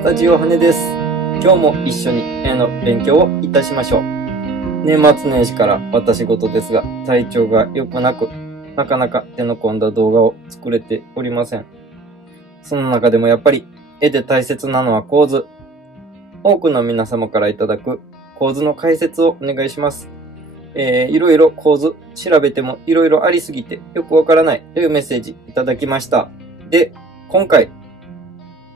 スタジオ羽です。今日も一緒に絵の勉強をいたしましょう。年末年始から私事ですが、体調が良くなく、なかなか手の込んだ動画を作れておりません。その中でもやっぱり絵で大切なのは構図。多くの皆様からいただく構図の解説をお願いします。いろいろ構図調べてもいろいろありすぎてよくわからないというメッセージいただきました。で、今回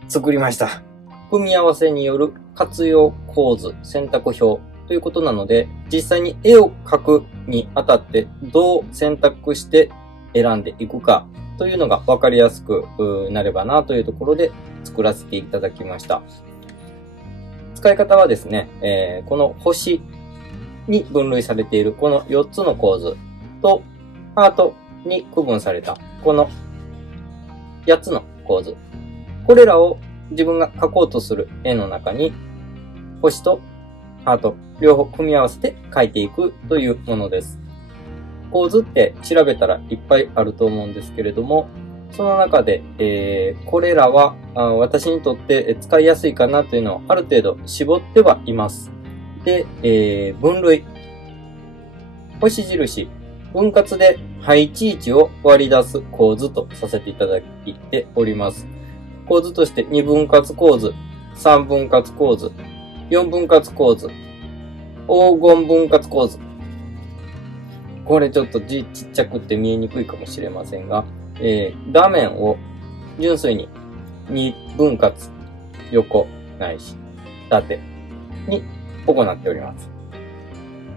作りました。組み合わせによる活用構図選択表ということなので、実際に絵を描くにあたってどう選択して選んでいくかというのが分かりやすくなればなというところで作らせていただきました。使い方はですね、この星に分類されているこの4つの構図とハートに区分されたこの8つの構図、これらを自分が描こうとする絵の中に星とハート両方組み合わせて描いていくというものです。構図って調べたらいっぱいあると思うんですけれども、その中で、これらは私にとって使いやすいかなというのをある程度絞ってはいます。で、分類。星印。分割で配置位置を割り出す構図とさせていただいております。構図として2分割構図、3分割構図、4分割構図、黄金分割構図。これちょっと字ちっちゃくて見えにくいかもしれませんが、画面を純粋に2分割、横ないし縦に行っております。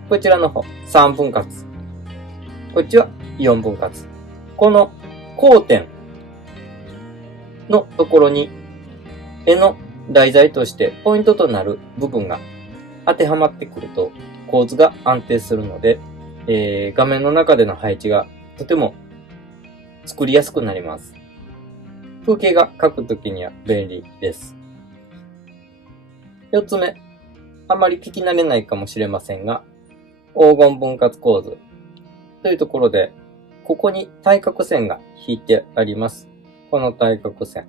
こちらの方3分割。こっちは4分割。この交点のところに絵の題材としてポイントとなる部分が当てはまってくると構図が安定するので、画面の中での配置がとても作りやすくなります。風景が描くときには便利です。4つ目、あまり聞き慣れないかもしれませんが、黄金分割構図というところで、ここに対角線が引いてあります。この対角線。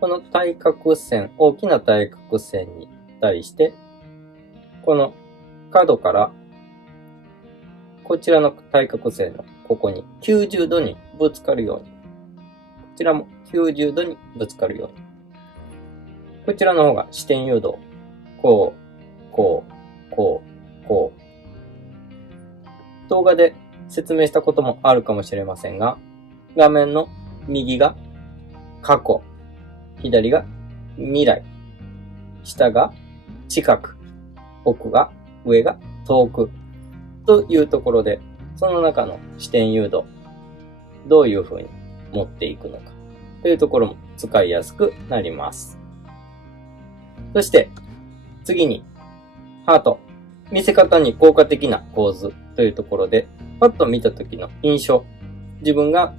この対角線、大きな対角線に対して、この角からこちらの対角線のここに90度にぶつかるように。こちらも90度にぶつかるように。こちらの方が視点誘導。こう、こう、こう、こう。動画で説明したこともあるかもしれませんが、画面の右が過去、左が未来、下が近く、奥が上が遠くというところで、その中の視点誘導、どういう風に持っていくのかというところも使いやすくなります。そして次にハート、見せ方に効果的な構図というところで、パッと見た時の印象、自分が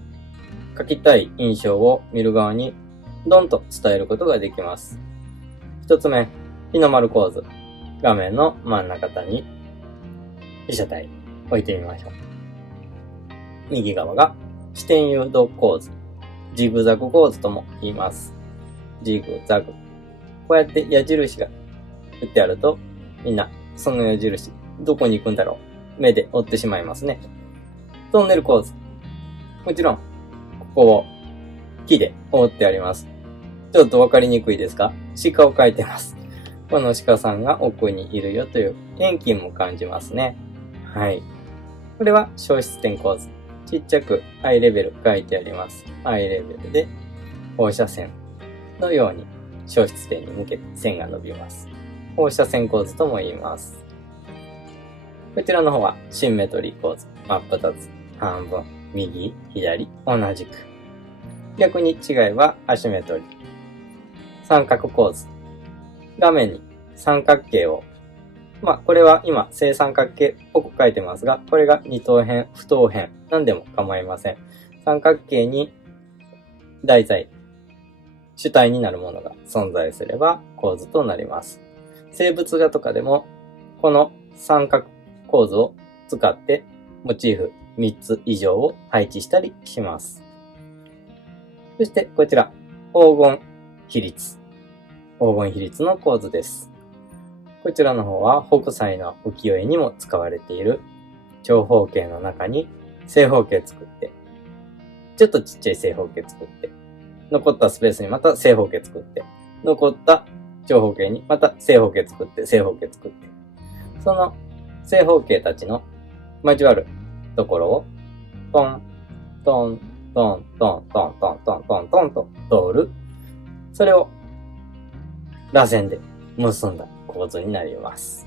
描きたい印象を見る側にドンと伝えることができます。一つ目、日の丸構図。画面の真ん中に被写体置いてみましょう。右側が視点誘導構図。ジグザグ構図とも言います。ジグザグ。こうやって矢印が打ってあると、みんなその矢印どこに行くんだろう、目で追ってしまいますね。トンネル構図。もちろんここを木で覆ってあります。ちょっとわかりにくいですか？鹿を描いてます。この鹿さんが奥にいるよという遠近も感じますね。はい。これは消失点構図。ちっちゃくアイレベル書いてあります。アイレベルで放射線のように消失点に向けて線が伸びます。放射線構図とも言います。こちらの方はシンメトリー構図。真っ二つ。半分。右、左、同じく。逆に違いはアシンメトリー。三角構図。画面に三角形を、これは今正三角形っぽく書いてますが、これが二等辺、不等辺、なんでも構いません。三角形に題材、主体になるものが存在すれば構図となります。生物画とかでも、この三角構図を使ってモチーフ3つ以上を配置したりします。そしてこちら、黄金比率。黄金比率の構図です。こちらの方は北斎の浮世絵にも使われている長方形の中に正方形作って、ちょっとちっちゃい正方形作って、残ったスペースにまた正方形作って、残った長方形にまた正方形作って、正方形作って、その正方形たちの交わるところをトン、トン、トン、トン、トン、トン、トン、トン、トンと通る。それを螺旋で結んだ構図になります。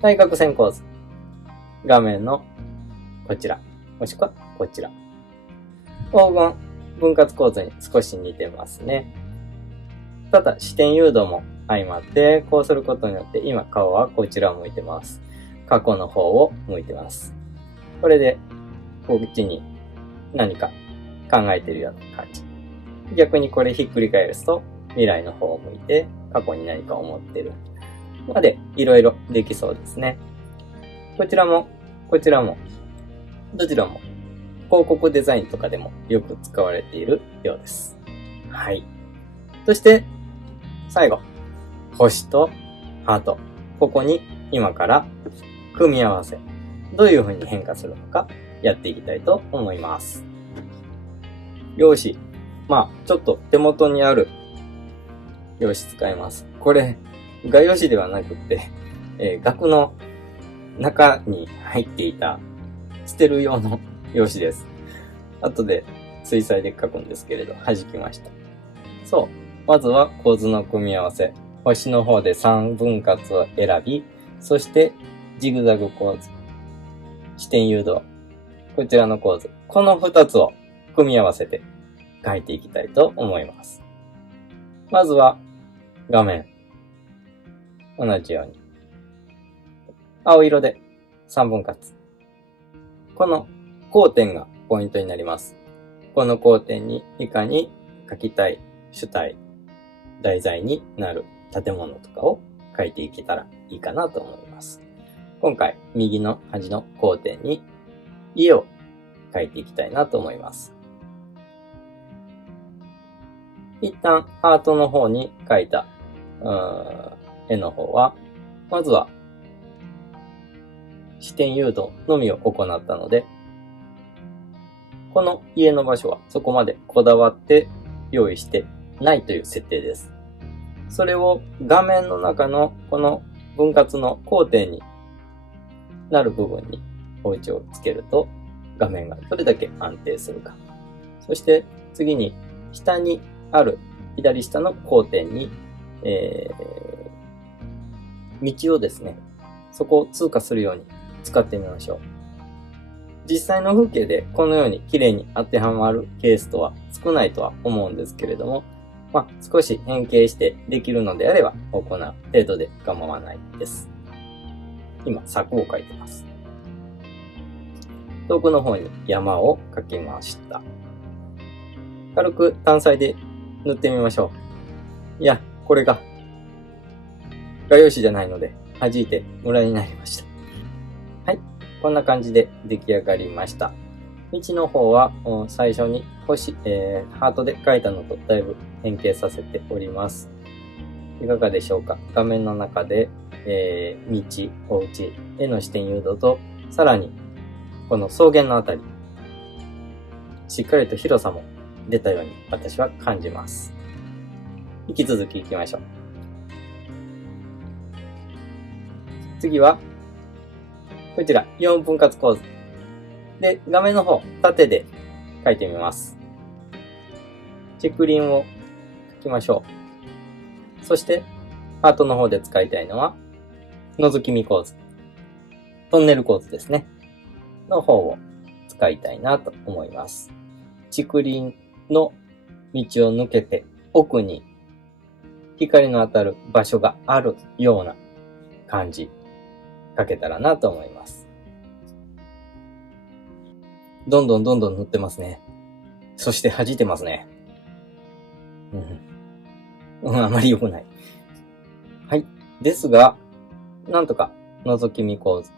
対角線構図。画面のこちら、もしくはこちら。黄金分割構図に少し似てますね。ただ視点誘導も相まって、こうすることによって今顔はこちらを向いてます。過去の方を向いてます。これでこっちに何か考えているような感じ。逆にこれひっくり返すと未来の方を向いて過去に何か思っているまでいろいろできそうですね。こちらもこちらもどちらも広告デザインとかでもよく使われているようです。はい。そして最後、星とハート。ここに今から組み合わせ。どういう風に変化するのかやっていきたいと思います。用紙。ちょっと手元にある用紙使います。これ、画用紙ではなくて、額の中に入っていた捨てる用の用紙です。後で水彩で描くんですけれど、弾きました。そう。まずは構図の組み合わせ。星の方で3分割を選び、そしてジグザグ構図。視点誘導。こちらの構図。この2つを組み合わせて描いていきたいと思います。まずは画面。同じように。青色で3分割。この交点がポイントになります。この交点にいかに描きたい主体、題材になる建物とかを描いていけたらいいかなと思います。今回、右の端の交点に家を描いていきたいなと思います。一旦ハートの方に描いた絵の方は、まずは視点誘導のみを行ったので、この家の場所はそこまでこだわって用意してないという設定です。それを画面の中のこの分割の交点になる部分にお家をつけると画面がどれだけ安定するか。そして次に下にある左下の交点に、道をですね、そこを通過するように使ってみましょう。実際の風景でこのように綺麗に当てはまるケースとは少ないとは思うんですけれども、少し変形してできるのであれば行う程度で構わないです。今、柵を描いてます。遠くの方に山を描きました。軽く単彩で塗ってみましょう。いや、これが画用紙じゃないので弾いてムラになりました。はい。こんな感じで出来上がりました。道の方は最初に星、ハートで描いたのとだいぶ変形させております。いかがでしょうか。画面の中で、道、お家への視点誘導と、さらにこの草原のあたり、しっかりと広さも出たように私は感じます。引き続き行きましょう。次はこちら4分割構図で、画面の方縦で描いてみます。竹林を描きましょう。そしてハートの方で使いたいのは覗き見構図、トンネル構図ですねの方を使いたいなと思います。竹林の道を抜けて奥に光の当たる場所があるような感じ描けたらなと思います。どんどん塗ってますね。そして弾いてますね。あまり良くない。はい。ですが、なんとか覗き見構図。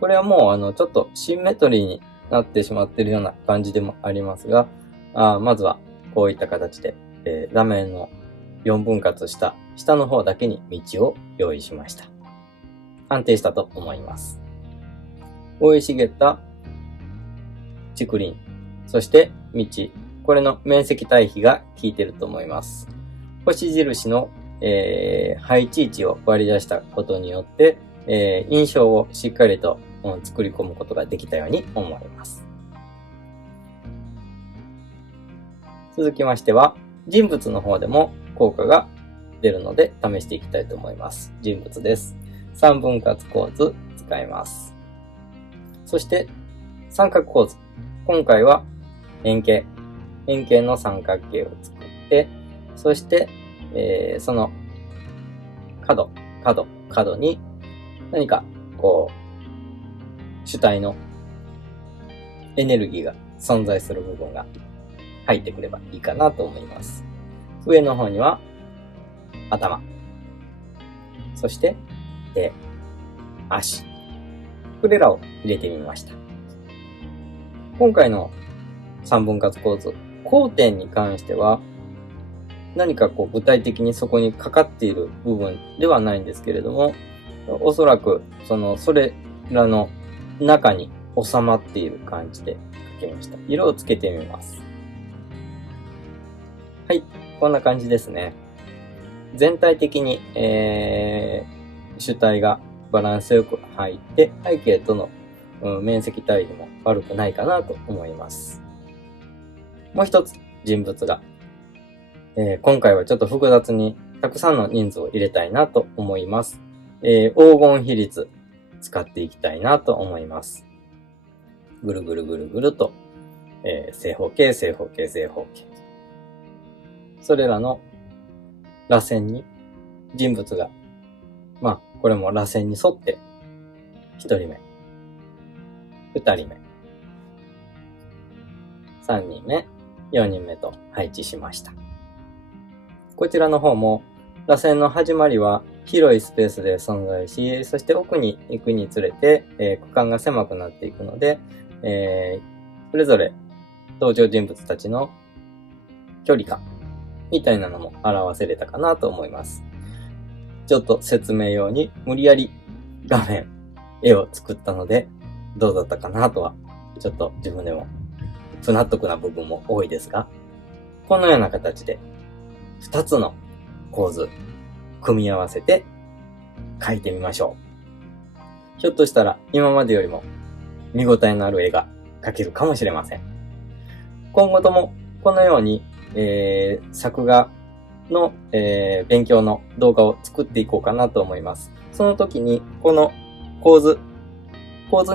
これはもうちょっとシンメトリーになってしまっているような感じでもありますが、まずはこういった形で画面の4分割した下の方だけに道を用意しました。安定したと思います。生い茂った竹林、そして道、これの面積対比が効いていると思います。星印の、配置位置を割り出したことによって、印象をしっかりと、作り込むことができたように思います。続きましては、人物の方でも効果が出るので試していきたいと思います。人物です。3分割構図使います。そして三角構図。今回は円形の三角形を作って、そして、その角に何かこう主体のエネルギーが存在する部分が入ってくればいいかなと思います。上の方には頭、そして手、足、これらを入れてみました。今回の三分割構図、交点に関しては何かこう具体的にそこにかかっている部分ではないんですけれども、おそらくそれらの中に収まっている感じで描きました。色をつけてみます。はい、こんな感じですね。全体的に、主体がバランスよく入って、背景との、面積対比も悪くないかなと思います。もう一つ人物が、今回はちょっと複雑にたくさんの人数を入れたいなと思います。黄金比率使っていきたいなと思います。ぐるぐるぐるぐると、正方形、正方形、正方形。それらの螺旋に人物が、これも螺旋に沿って、1人目、2人目、3人目、4人目と配置しました。こちらの方も、螺旋の始まりは広いスペースで存在し、そして奥に行くにつれて、区間が狭くなっていくので、それぞれ登場人物たちの距離感みたいなのも表せれたかなと思います。ちょっと説明用に無理やり絵を作ったので、どうだったかなとは、ちょっと自分でも不納得な部分も多いですが、このような形で2つの構図、組み合わせて描いてみましょう。ひょっとしたら今までよりも見応えのある絵が描けるかもしれません。今後ともこのように、作画の、勉強の動画を作っていこうかなと思います。その時にこの構図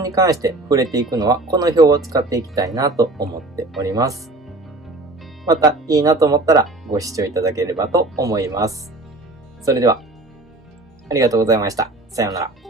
に関して触れていくのはこの表を使っていきたいなと思っております。またいいなと思ったらご視聴いただければと思います。それではありがとうございました。さようなら。